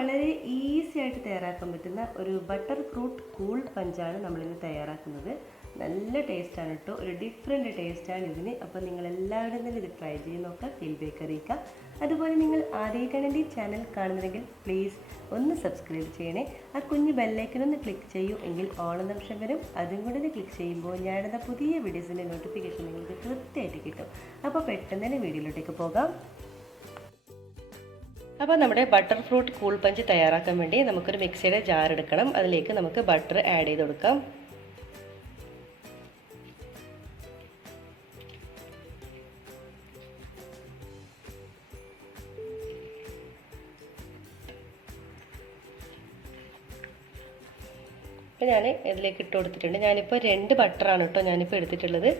വളരെ ഈസി ആയിട്ട് തയ്യാറാക്കാൻ പറ്റുന്ന ഒരു ബട്ടർ ഫ്രൂട്ട് കൂൾ പഞ്ചാണ് നമ്മളിന്ന് തയ്യാറാക്കുന്നത്. നല്ല ടേസ്റ്റാണ് കേട്ടോ, ഒരു ഡിഫറെൻറ്റ് ടേസ്റ്റാണ് ഇതിന്. അപ്പോൾ നിങ്ങളെല്ലാവരും തന്നെ ഇത് ട്രൈ ചെയ്ത് നോക്കുക, ഫീഡ്ബാക്ക് അറിയിക്കുക. അതുപോലെ നിങ്ങൾ ആദ്യമായിട്ടാണ് എൻ്റെ ഈ ചാനൽ കാണുന്നതെങ്കിൽ പ്ലീസ് ഒന്ന് സബ്സ്ക്രൈബ് ചെയ്യണേ. ആ കുഞ്ഞ് ബെല്ലൈക്കനൊന്ന് ക്ലിക്ക് ചെയ്യൂ, എങ്കിൽ ഓൾ എന്ന ഓപ്ഷൻ വരും. അതും കൂടി ഒന്ന് ക്ലിക്ക് ചെയ്യുമ്പോൾ ഞാനിടുന്ന പുതിയ വീഡിയോസിൻ്റെ നോട്ടിഫിക്കേഷൻ നിങ്ങൾക്ക് കൃത്യമായിട്ട് കിട്ടും. അപ്പോൾ പെട്ടെന്ന് തന്നെ വീഡിയോയിലോട്ടേക്ക് പോകാം. അപ്പോൾ നമ്മുടെ ബട്ടർ ഫ്രൂട്ട് കൂൾ പഞ്ച് തയ്യാറാക്കാൻ വേണ്ടി നമുക്കൊരു മിക്സിയുടെ ജാർ എടുക്കണം. അതിലേക്ക് നമുക്ക് ബട്ടർ ആഡ് ചെയ്ത് കൊടുക്കാം. അപ്പോൾ ഞാൻ ഇതിലേക്ക് ഇട്ട് കൊടുത്തിട്ടുണ്ട്. ഞാനിപ്പോൾ 2 ബട്ടറാണ് കേട്ടോ ഞാനിപ്പോൾ എടുത്തിട്ടുള്ളത്.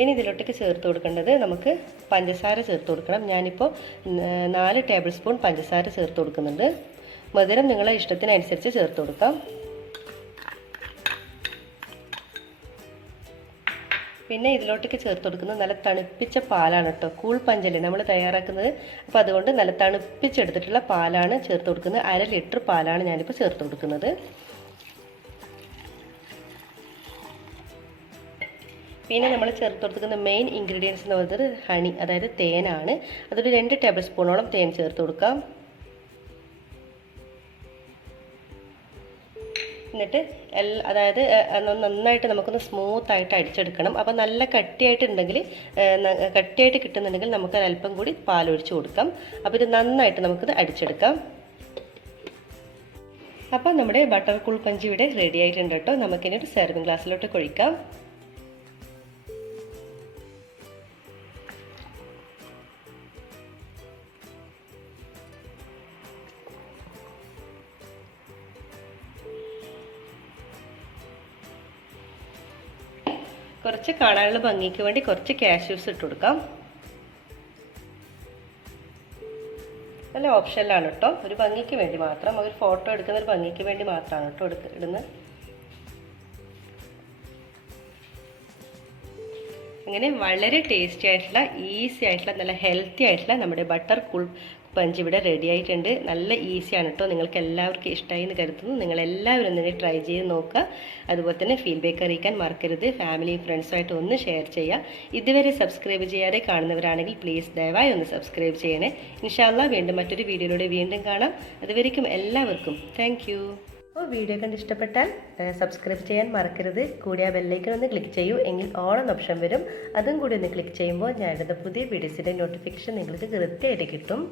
ഇനി ഇതിലോട്ടേക്ക് ചേർത്ത് കൊടുക്കേണ്ടത് നമുക്ക് പഞ്ചസാര ചേർത്ത് കൊടുക്കണം. ഞാനിപ്പോൾ 4 ടേബിൾ സ്പൂൺ പഞ്ചസാര ചേർത്ത് കൊടുക്കുന്നുണ്ട്. മധുരം നിങ്ങളെ ഇഷ്ടത്തിനനുസരിച്ച് ചേർത്ത് കൊടുക്കാം. പിന്നെ ഇതിലോട്ടേക്ക് ചേർത്ത് കൊടുക്കുന്നത് നല്ല തണുപ്പിച്ച പാലാണ് കേട്ടോ. കൂൾ പഞ്ചല്ലേ നമ്മൾ തയ്യാറാക്കുന്നത്. അപ്പോൾ അതുകൊണ്ട് നല്ല തണുപ്പിച്ചെടുത്തിട്ടുള്ള പാലാണ് ചേർത്ത് കൊടുക്കുന്നത്. 1/2 ലിറ്റർ പാലാണ് ഞാനിപ്പോൾ ചേർത്ത് കൊടുക്കുന്നത്. പിന്നെ നമ്മൾ ചേർത്ത് കൊടുക്കുന്ന മെയിൻ ഇൻഗ്രീഡിയൻസ് എന്ന് പറയുന്നത് ഹണി, അതായത് തേനാണ്. അതൊരു 2 ടേബിൾ സ്പൂണോളം തേൻ ചേർത്ത് കൊടുക്കാം. എന്നിട്ട് അതായത് നന്നായിട്ട് നമുക്കൊന്ന് സ്മൂത്തായിട്ട് അടിച്ചെടുക്കണം. അപ്പോൾ നല്ല കട്ടിയായിട്ടുണ്ടെങ്കിൽ കട്ടിയായിട്ട് കിട്ടുന്നുണ്ടെങ്കിൽ നമുക്ക് അല്പം കൂടി പാലൊഴിച്ച് കൊടുക്കാം. അപ്പോൾ ഇത് നന്നായിട്ട് നമുക്കിത് അടിച്ചെടുക്കാം. അപ്പോൾ നമ്മുടെ ബട്ടർ കൂൾ പഞ്ച് ഇവിടെ റെഡി ആയിട്ടുണ്ട് കേട്ടോ. നമുക്കിനി ഒരു സെർവിങ് ഗ്ലാസ്സിലോട്ട് ഒഴിക്കാം. കുറച്ച് കാണാനുള്ള ഭംഗിക്ക് വേണ്ടി കുറച്ച് കാഷ്യൂസ് ഇട്ട് കൊടുക്കാം. നല്ല ഓപ്ഷനിലാണ് കേട്ടോ, ഒരു ഭംഗിക്ക് വേണ്ടി മാത്രം, ഒരു ഫോട്ടോ എടുക്കുന്ന ഒരു ഭംഗിക്ക് വേണ്ടി മാത്രമാണ് കേട്ടോ ഇടുന്നത്. അങ്ങനെ വളരെ ടേസ്റ്റി ആയിട്ടുള്ള, ഈസി ആയിട്ടുള്ള, നല്ല ഹെൽത്തി ആയിട്ടുള്ള നമ്മുടെ ബട്ടർ കൂൾ പഞ്ച് ഇവിടെ റെഡി ആയിട്ടുണ്ട്. നല്ല ഈസിയാണ് കേട്ടോ. നിങ്ങൾക്ക് എല്ലാവർക്കും ഇഷ്ടമായി എന്ന് കരുതുന്നു. നിങ്ങളെല്ലാവരും തന്നെ ട്രൈ ചെയ്ത് നോക്കുക. അതുപോലെ തന്നെ ഫീഡ്ബാക്ക് അറിയിക്കാൻ മറക്കരുത്. ഫാമിലിയും ഫ്രണ്ട്സുമായിട്ട് ഒന്ന് ഷെയർ ചെയ്യുക. ഇതുവരെ സബ്സ്ക്രൈബ് ചെയ്യാതെ കാണുന്നവരാണെങ്കിൽ പ്ലീസ് ദയവായി ഒന്ന് സബ്സ്ക്രൈബ് ചെയ്യണേ. ഇൻഷാ അല്ലാഹ് വീണ്ടും മറ്റൊരു വീഡിയോയിലൂടെ വീണ്ടും കാണാം. അതുവരേക്കും എല്ലാവർക്കും താങ്ക് യു. അപ്പോൾ വീഡിയോ കണ്ട് ഇഷ്ടപ്പെട്ടാൽ സബ്സ്ക്രൈബ് ചെയ്യാൻ മറക്കരുത്. കൂടിയ ബെല്ലൈക്കൺ ഒന്ന് ക്ലിക്ക് ചെയ്യൂ, എങ്കിൽ ഓൾ എന്ന ഓപ്ഷൻ വരും. അതും കൂടി ഒന്ന് ക്ലിക്ക് ചെയ്യുമ്പോൾ ഞാൻ ഇടുന്ന പുതിയ വീഡിയോസിൻ്റെ നോട്ടിഫിക്കേഷൻ നിങ്ങൾക്ക് കൃത്യമായിട്ട് കിട്ടും.